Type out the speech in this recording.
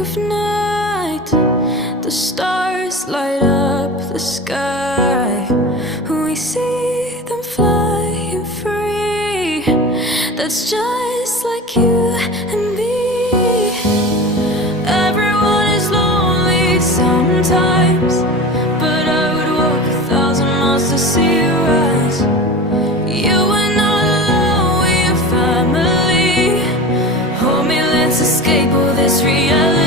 of night, the stars light up the sky. We see them flying free. That's just like you and me. Everyone is lonely sometimes, but I would walk 1,000 miles to see you rise. You are not alone, we're family. Hold me, let's escape all this reality.